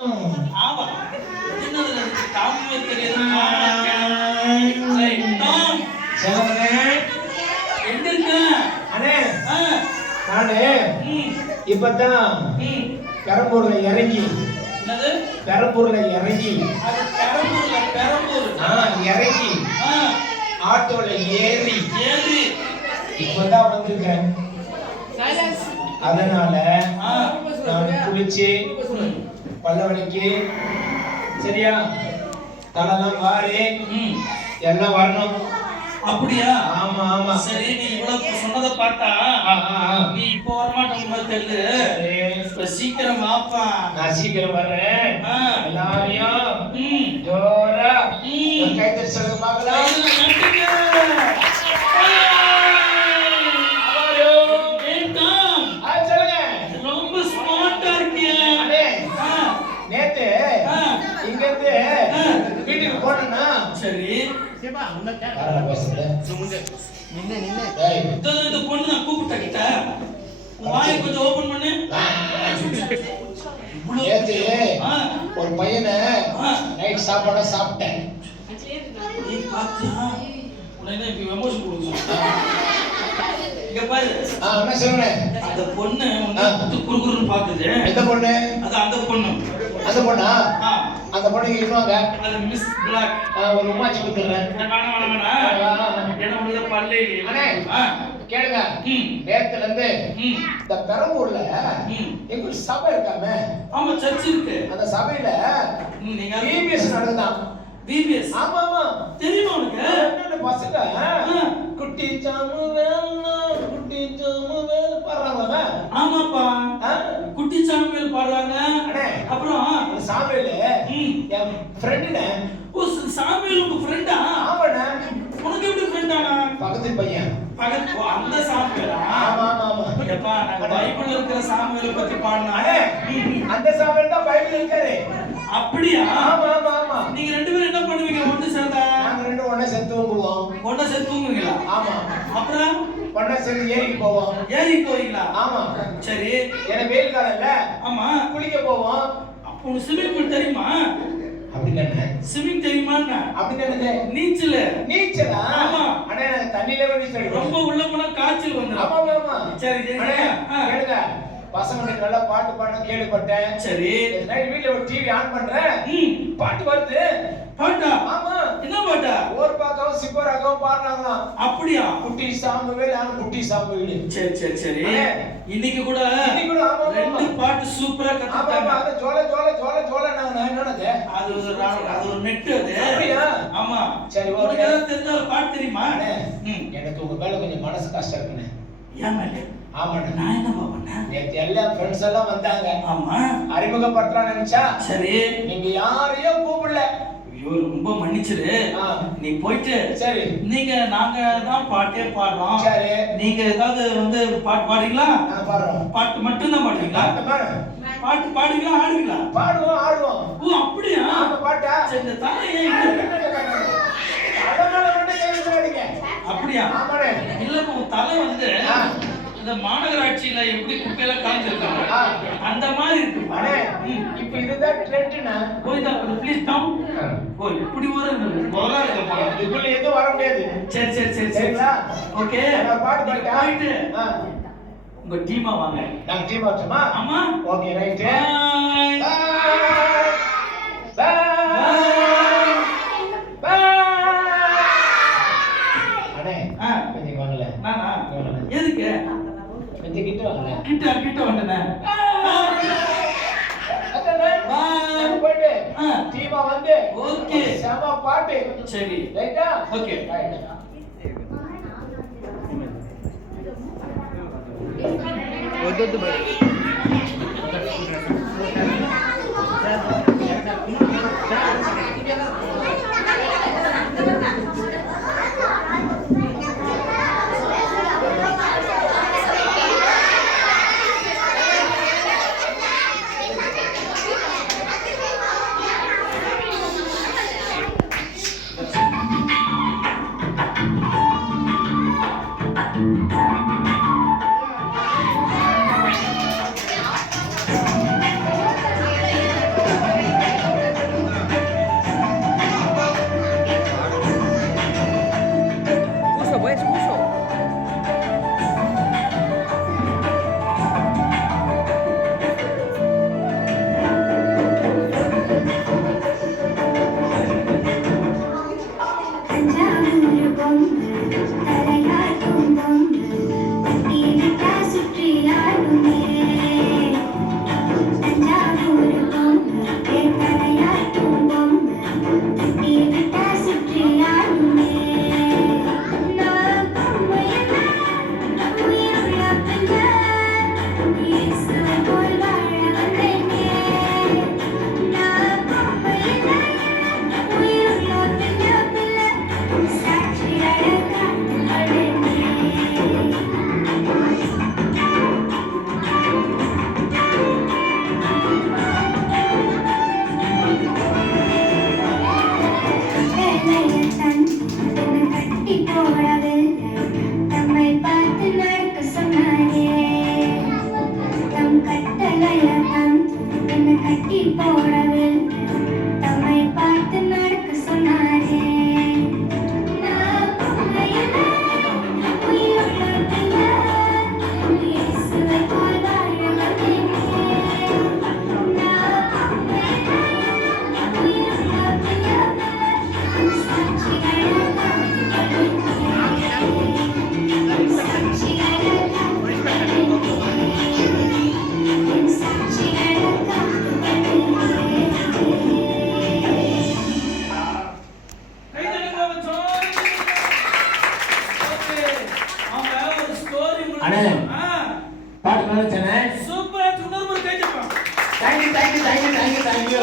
ஆமா என்னதுல காமியே தெரியாதுமா சொல்லுங்க எங்க இருக்க அண்ணே நானு இப்பதான் பெரம்பூர்ல இறங்கி என்னது பெரம்பூர்ல இறங்கி அது பெரம்பூர் இறங்கி ஆட்டோல ஏறி இப்பதான் வந்திருக்கேன். அதனால நான் குளிச்சு பல்லவலிக்கு சரியா தலைலாம் வாரி எல்லாம் வரணும். அப்படியா? ஆமா ஆமா. சரி, நீ இவ்வளவு சொன்னதை பார்த்தா நீ இப்போ வரமாட்டோம் தெரியல. இப்ப சீக்கிரம் வாப்பா. நான் சீக்கிரம் வர்றேன். எல்லாரையும் ஜோரா கைத்தறி சொல்லுங்க பார்க்கலாம். ரொம்ப ஸ்மார்ட்டா இருக்கிய. நேத்து இங்க இருந்து வீட்டுக்கு போனா சரி இந்த பொண்ணு நான் கூப்பிட்டா வாயை கொஞ்சம் ஓபன் பண்ணு. நேத்து ஒரு பையனை நைட் சாப்பாடா சாப்பிட்டேன். நீ பாத்தியா உடனே இப்ப எமோஷன் கொடுக்கணும். இங்க பாரு என்ன சொல்றேன் அந்த பொண்ணு வந்து குறுகுறுன்னு பாக்குது. எந்த பொண்ணு? அது அந்த பொண்ணு. அந்த பொண்ணா? அந்த பொண்ணு இருவாங்க. அது மிஸ் பிளாக். ஒரு உமாச்சி குத்துறேன். என்ன உடைய பல்லே அண்ணே கேளுங்க. நேத்துல இருந்து இந்த பெரம்பூர்ல எங்க சபை இருக்காமே. ஆமா சர்ச் இருக்கு. அந்த சபையில நீங்க பிபிஎஸ் நடக்குதான். பிபிஎஸ்? ஆமா ஆமா. தெரியுமா உனக்கு? என்ன பசங்க குட்டி சாமுவேல் பாடுறாங்க. ஆமாப்பா குட்டி சாமுவேல் பாடுறாங்க. அப்புறம் சாமுவேல் என் ஃப்ரெண்டுனே. ஓ சாமுவேல் உங்க ஃப்ரெண்டா? ஆமாண்ணே. உனக்கு எப்படி ஃப்ரெண்டானா? பக்கத்து பையன். பக்கத்து அந்த சாமுவேலா? ஆமா ஆமா ஆமா. எப்பா நான் பைபிள்ல இருக்கிற சாமுவேலை பத்தி பாடுனானே. அந்த சாமுவேல் தான் பைபிள்ல இருக்காரு. அப்படியா? ஆமா ஆமா ஆமா. நீங்க ரெண்டு பேரும் என்ன பண்ணுவீங்க ஒண்ணு சேர்ந்தா? நாங்க ரெண்டு ஒண்ணா சேர்ந்து தூங்குவோம். ஒண்ணா சேர்ந்து தூங்குவீங்களா? ஆமா. அப்புறம் ஒண்ணா சேர்ந்து ஏரிக்கு போவோம். ஏரிக்கு போவீங்களா? ஆமா. சரி. ஏன்னா வெயில் காலம்ல. ஆமா. குளிக்க போவோம். அப்போ உனக்கு ஸ்விமிங் பூல் தெரியுமா? அப்படி என்ன? ஸ்விமிங் தெரியுமான்னா? அப்படி என்னது? நீச்சல். நீச்சலா? ஆமா. அண்ணே நான் தண்ணியில நீச்சல் ரொம்ப உள்ள போனா காய்ச்சல் வந்துரும். ஆமா ஆமா. சரி சரி. கேளுங்க. பசங்க நல்லா பாட்டு பாடணும் கேள்விப்பட்டேன். சரி. நைட் வீட்ல ஒரு டிவி ஆன் பண்றேன். பாட்டு வருது. பாட்டா? ஆமா. என்ன பாட்டா? ஓர் பாக்கவும் சிப்பராகவும் பாடுறாங்களாம். அப்படியா? குட்டி சாமுவேல் ஆன குட்டி சாமுவேல். சரி சரி சரி. இன்னைக்கு கூட ஆமா ரெண்டு பாட்டு சூப்பரா கத்துட்டாங்க. ஆமா அது ஜோல நான் என்னது? அது ஒரு நெட் அது. அப்படியா? ஆமா. சரி ஓகே. உங்களுக்கு தெரிஞ்ச ஒரு பாட்டு தெரியுமா? எனக்கு உங்க மேல கொஞ்சம் மனசு கஷ்டம் இருக்குனே. ஏமாட்டே? ஆமாடா. நான் என்ன பண்ணேன்? நேத்து எல்லா ஃப்ரெண்ட்ஸ் எல்லாம் வந்தாங்க. ஆமா. அறிமுகப்படுத்தலாம் நினைச்சா சரி நீங்க யாரையும் கூப்பிடல. ஐயோ ரொம்ப மன்னிச்சிரு. நீ போயிட்டு சரி நாங்க தான் பாட்டே பாடுறோம். சரி நீங்க ஏதாவது வந்து பாட்டு பாடுறீங்களா? நான் பாடுறோம். பாட்டு மட்டும் தான் பாடுவீங்களா? பாட்டு பாடுவீங்களா ஆடுவீங்களா? பாடுவோம் ஆடுவோம். ஓ அப்படியா? பாட்டா சரி இந்த தாயை அப்படியா? ஆமாடே. இல்ல உன் தலை வந்து இந்த மாநகராட்சியில எப்படி குப்பையெல்லாம் காய்ச்சிருக்காங்க அந்த மாதிரி இருக்கு. இப்ப இதுதான் ட்ரெண்ட்னா போய்தா ப்ளீஸ் கம். ஓ இப்படி ஒரு போறா இருக்கமா இதுக்குள்ள எதுவும் வர முடியாது. சரி சரி சரி சரிங்களா? ஓகே பாட்டு பாடிட்டு உங்க டீமா வாங்க. நாங்க டீம் ஆச்சோமா? ஆமா. Okay right. பை பை அண்ணே கொஞ்சம் வாங்கல. நானா எதுக்கு? கொஞ்சம் கிட்ட வாங்கல. கிட்ட வந்தனே. அண்ணே பாய் போய்டு. டீமா வந்து ஓகே செம பாட்டு. சரி ரைட்டா? Okay right. ஒதுது பை இப்போடவில் தம்மை பார்த்து நடக்க சொன்னாரே நான் உண்மையிலே உயிருள்ள பிள்ளை இயேசுவை போல் வாழ வந்தேன் நான் உண்மையிலே உயிருள்ள பிள்ளை சாட்சிகளை கை தட்டுங்க மச்சான். ஓகே. அவங்க ஒரு ஸ்டோரி அண்ணே. பாட்டு நல்லா சொன்னே. சூப்பரா இன்னொரு கை தட்டுங்க. Thank you thank you thank you thank you thank you.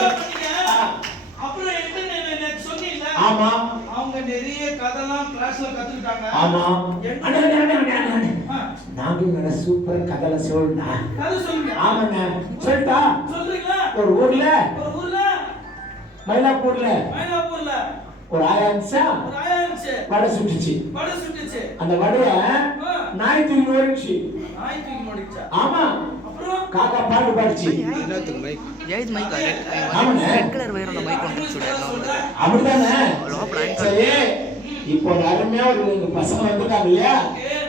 அப்புறம் என்ன சொன்னீங்க? ஆமா. அவங்க நிறைய கதைலாம் கிளாஸ்ல கத்துக்கிட்டாங்க. ஆமா. அண்ணே, அண்ணே. நாங்க நல்ல சூப்பர் கதைல சொல்றா. கதை சொல்லுங்க. ஆமாண்ணே. சொல்லிட்டா? சொல்றீங்களா? ஒரு ஊர்ல ஊர்ல மயிலாப்பூர்ல ஒரு ஆயான்சா ஒரு ஆயா இருந்துச்சு. வடை சுட்டுச்சு. வடை சுட்டுச்சு. அந்த வடைய நாய் தூக்கி ஓடிச்சு. நாய் தூக்கி ஓடிச்சா? ஆமா. அப்புறம் காக்கா பாட்டு பாடிச்சு. ஏது மைக் ஆமாண்ணே. ரெட் கலர் வயர் அந்த மைக் வந்து சுடலாம் அப்படிதானே. லோப்பல சரி இப்போ ஒரு அருமையா ஒரு எங்க பசங்க வந்திருக்காங்க இல்லையா,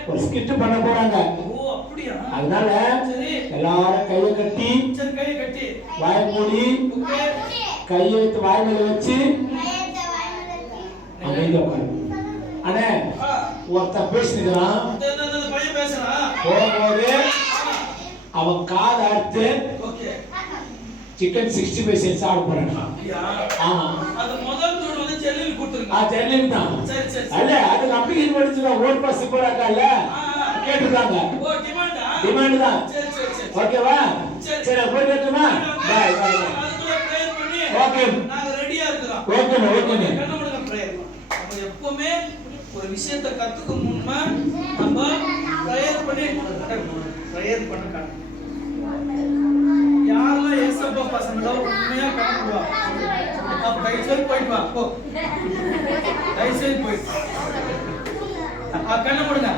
ஒரு ஸ்கிட் பண்ண போறாங்க. ஓ அப்படியா? அதனால சரி. எல்லாரும் கையை கட்டி சரி கையை கட்டி வாயை மூடி ஓகே. கையை எடுத்து வாய் மேல வச்சு அமைதியா உட்காரு. அண்ணே ஒருத்தன் பேசினுக்கிறான். இந்த பையன் பேசுறான். போகும்போது அவன் காதை அறுத்து ஓகே. சிக்கன் 65 சென்ஸ் ஆட போறான். அப்படியா? ஆமா. அது முதல் தூள் வந்து செல்லில் கொடுத்துருங்க. ஜெர்லின் தான். சரி சரி. அல்ல அதுக்கு அப்ளிகேஷன் படிச்சுதான் ஓட் பாஸ் போறாங்கல்ல கேட்டுருக்காங்க. ஓ டிமாண்டா? டிமாண்ட் தான். சரி சரி சரி. ஓகேவா? சரி. சரி போய் வரட்டுமா? பாய் பாய். அதுக்குள்ள பிரேயர் பண்ணி ஓகே. நாங்க ரெடியா இருக்கிறோம். ஓகேண்ணே ஓகேண்ணே. கண்ண மூடுங்க பிரேயர். நம்ம எப்பவுமே ஒரு விஷயத்தை கத்துக்கும் முன்ன நம்ம பிரேயர் பண்ணி பிரேயர் பண்ண காணும். யாரெல்லாம் ஏசப்பா பசங்களோ உண்மையா கணக்குவா அப்ப கைசல் போயிட்டு வா போ. கைசல் போயிட்டு கண்ண மூடுங்க.